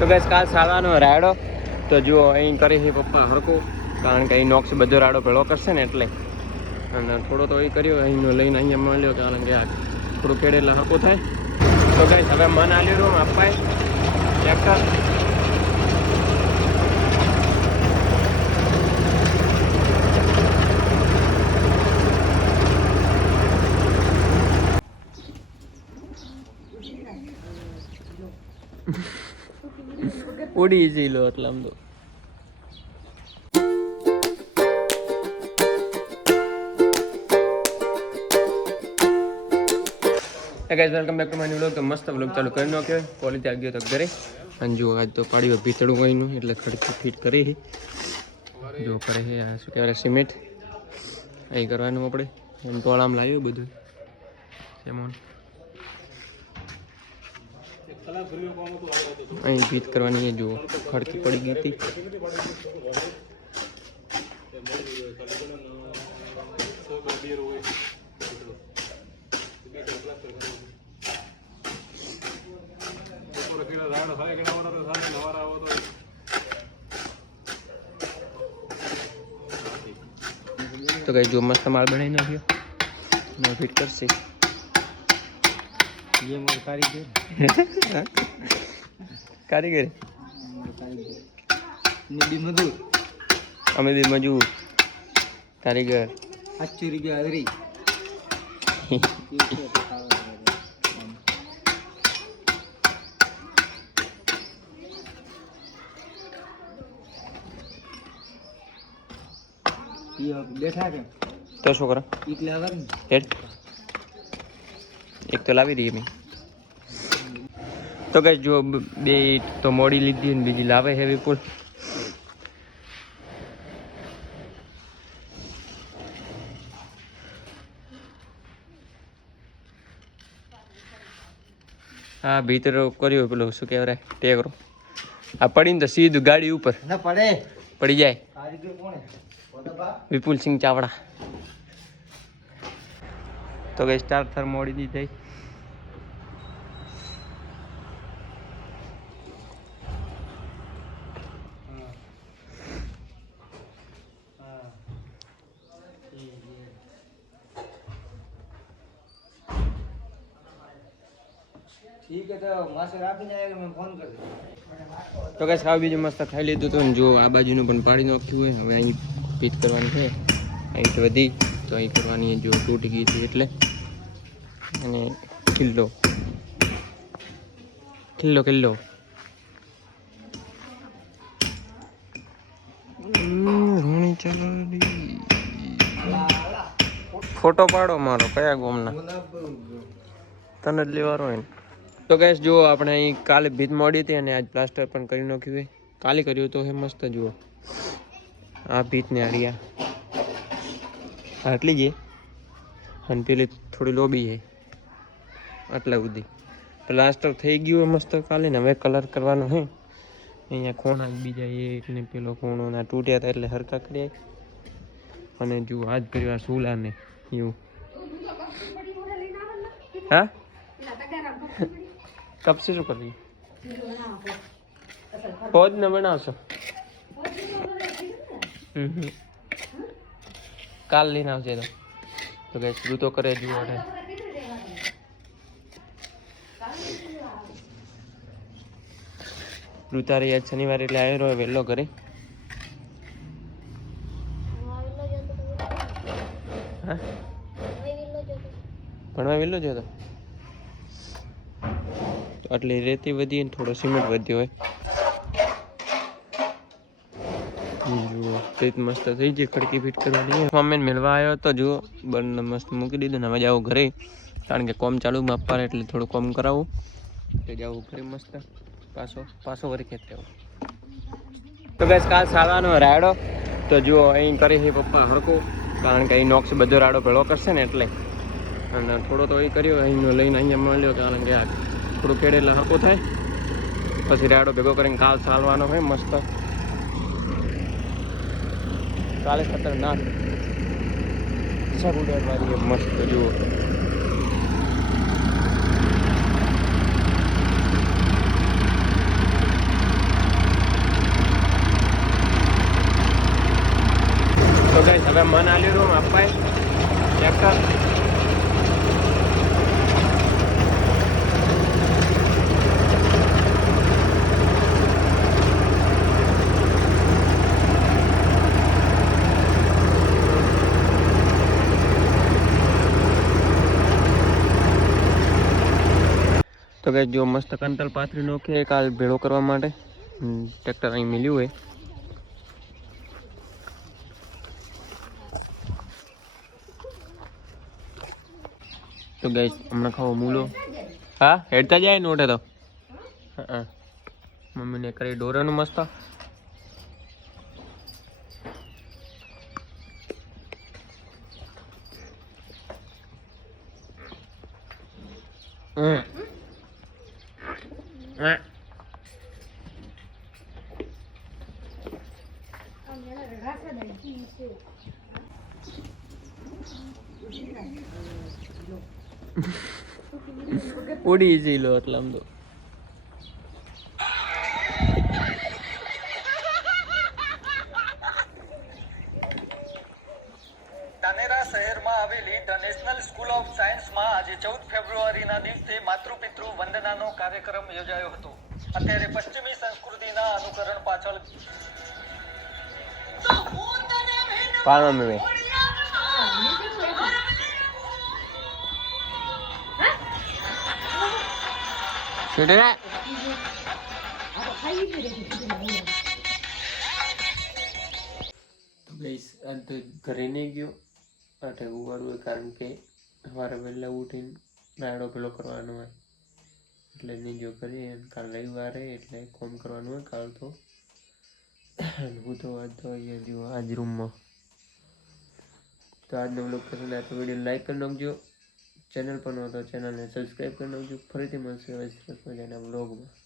તો ગાઈસ કાલ સાલાનો રાયડો તો જુઓ અહીં કરી છે પપ્પા હરકું, કારણ કે અહીં નોક્સ બધો રાડો ભેળો કરશે ને એટલે. અને થોડો તો એ કર્યો અહીંનો લઈને અહીંયા મળ્યો, કારણ કે આ થોડું કેડે એટલે હરકું થાય. તો ગાઈસ હવે મન આલ્યું અપાય ટ્રેક્ટર. ઉડી જઈ લો એટલે આમ તો guys welcome back to my new vlog. તો મસ્ત વ્લોગ ચાલુ કરી નાખ્યો. કોલેજ આવી ગયો તો ઘરે અને જો આજ તો પાડ્યો ભીતળું કોઈનું એટલે ખડકી ફિટ કરી જો કરે છે. આ શું કહેવાય સિમેન્ટ અહીં કરવાનું આપણે એમ ટોળામાં લાવ્યું બધું એમાં અહીં ભીત કરવાની જુઓ ખડકી પડી ગઈ હતી. તો કઈ જો મસ્ત માલ બનાવી નાખ્યો ફિટ કરશે. કારીગર અમે બી મજૂર કારીગર. 800 રૂપિયા હાજરી. બેઠા કે તો શું કરો એક તો લાવી દઈએ મેં. તો કઈ જો બે તો મોડી લીધી ને બીજી લાવે છે વિપુલ. હા ભીતર કર્યો પેલો શું કહેવાય ટેકરો. આ પડીને તો સીધું ગાડી ઉપર પડી જાય. વિપુલ સિંહ ચાવડા. તો કઈ સ્ટાર થર મોડી દીધી. તો કઈ ખાવા બીજું મસ્ત ખાઈ લીધું હતું ને જો આ બાજુનું પણ પાડી નાખ્યું હોય. હવે અહીં પીત કરવાની છે. અહીંથી વધી તો અહીં કરવાની જો તૂટી ગઈ હતી એટલે. અને કિલ્લો કિલ્લો કિલ્લો ફોટો પાડો મારો કયા ગોમના તને જ લેવાનો હોય ને. તો ગેસ જુઓ આપણે અહીં કાલે ભીત મોડી હતી અને આજ પ્લાસ્ટર પણ કરી નાખ્યું હોય. કાલે કર્યું તો હે મસ્ત જુઓ આ ભીતને આડિયા આટલી જ અને પેલી થોડી લોબી છે આટલા સુધી પ્લાસ્ટર થઈ ગયું હોય મસ્ત કાલે ને. હવે કલર કરવાનો હે. અહીંયા ખૂણા બીજા એકને પેલો ખૂણો ના તૂટ્યા હતા એટલે હરકા કર્યા. અને જુઓ આજ કર્યું આ સુલાને એવું. હા કપસી શું કરવી પોજ ને બનાવશો કાલ લઈને આવશે તો કઈ શું તો કરે જુઓ. ઋતારે યાદ શનિવારે એટલે આવ્યો રહ્યો વહેલો ઘરે. ભણવા વહેલો જ હતો એટલે રેતી વધી ને થોડો સિમેન્ટ વધ્યો હોય. જુઓ કઈક મસ્ત થઈ જાય. ખડકી ફિટ કરવાની ફોર્મેન મેળવા આવ્યો તો જુઓ બંને મસ્ત મૂકી દીધું ને હવે જાવું ઘરે, કારણ કે કોમ ચાલુ બાપારે એટલે થોડું કોમ કરાવવું તો જાવું ઘરે મસ્ત. પાછો વળી ખેતરે આવું. તો બસ કાલ સાલાનો રાયડો તો જુઓ અહીં કરી છે પપ્પા હરકું, કારણ કે અહીં નોક્સ બધો રાડો ભેળો કરશે ને એટલે. અને થોડો તો એ કર્યો અહીંનો લઈને અહીંયા મળ્યો, કારણ કે આ થોડું કેડે એટલે હરકું થાય. પછી રાડો ભેગો કરીને કાલ ચાલવાનો હોય મસ્ત. કાલે ખતરનાક સગુડર વાળી મસ્ત જુઓ. હવે મન આલ્યું રૂમ અપાય ટ્રેક્ટર તો કે જો મસ્ત કંતલ પાથરી નોખે કાલ ભેળો કરવા માટે ટ્રેક્ટર અહીં મિલ્યું હોય તો ગાઈસ હમણાં ખાવો મૂલો હા હેડતા જાય નોટે તો હા મમ્મીને કરી ડોરાનું મસ્ત ઉડી જઈલો એટલે આમ તો ધાનેરા શહેરમાં આવેલી ધ નેશનલ સ્કૂલ ઓફ સાયન્સમાં આજે 14 ફેબ્રુઆરીના દિવસે માતૃપિતૃ વંદનાનો કાર્યક્રમ યોજાયો હતો. અત્યારે પશ્ચિમી સંસ્કૃતિના અનુકરણ પાછળ પાલમાં મેં છેડે તો ગાઈસ આજ તો ઘરે નહીં ગયો આઠે ઉવાળું કારણ કે સવારે વહેલા ઉઠીને નાયડો પેલો કરવાનો હોય એટલે નહીં ગયો ઘરે કાલ રવિવારે એટલે કોમ કરવાનું હોય કાલ તો હું તો આજ તો અહીંયા જો આજ રૂમમાં તો આજનો બ્લોગ પસંદ આવે તો વિડીયો લાઈક કરી નાખજો ચેનલ પર ન તો ચેનલને સબસ્ક્રાઈબ કરી નાખજો ફરીથી મળશે સરસ મજાના બ્લોગમાં